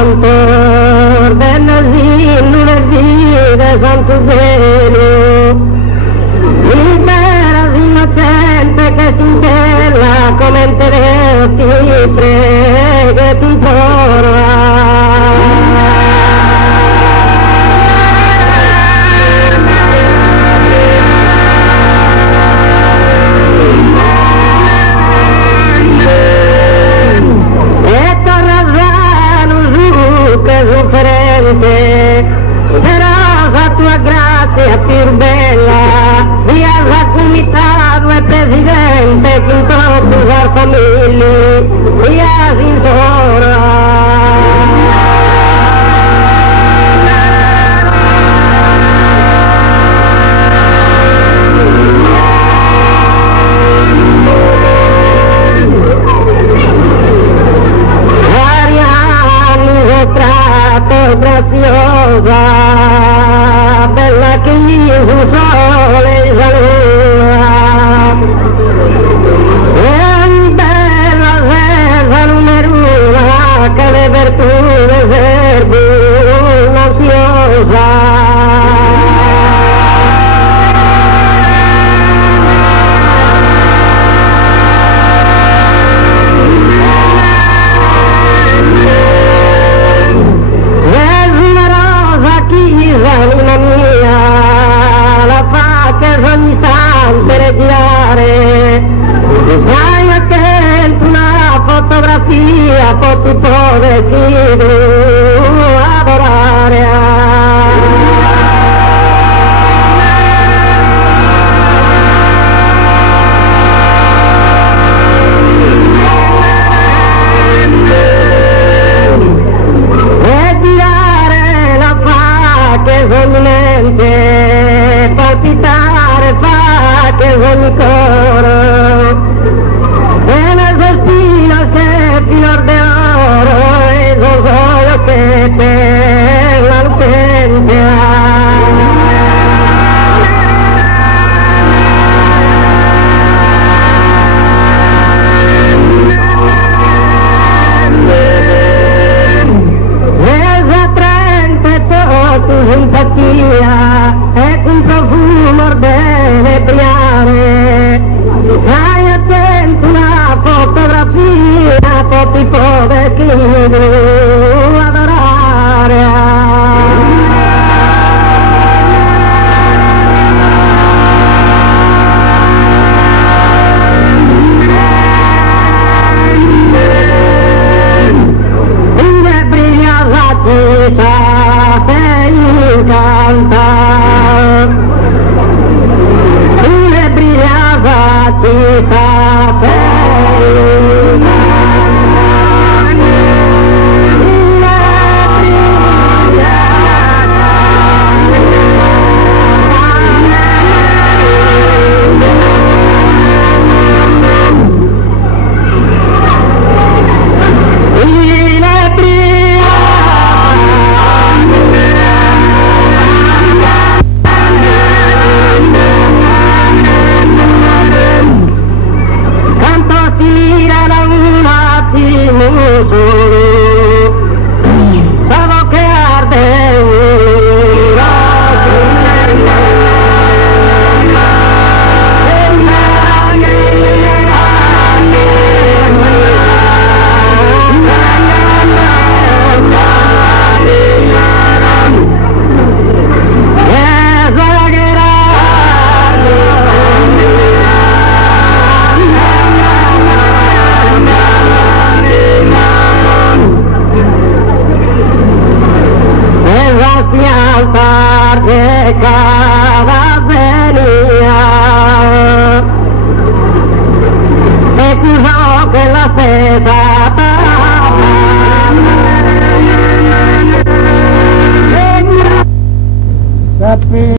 cantor del lunedì de Santo Cielo, libera innocente che si incella come interesse ti prega e ti implora. Però tua grazia più bella, via la comità e presidente, che incontro la famiglia, via sincera. Graziosa, bella che io sole saluta, e bella serva numero una, che le virtù serve un'ansiosa. Sai attento una fotografia, poi ti potresti adorare. E tirare la faccia sogniente, palpitare faccia ogni coro. Finor de oro e los ojos que te la lucencia. Se attraente toda tu simpatia e un profumo deve brillare. Sai attento una fotografia, poi ti potresti adorare. Una brillante accesa sei incanta, una brillante accesa sei incanta. Altar de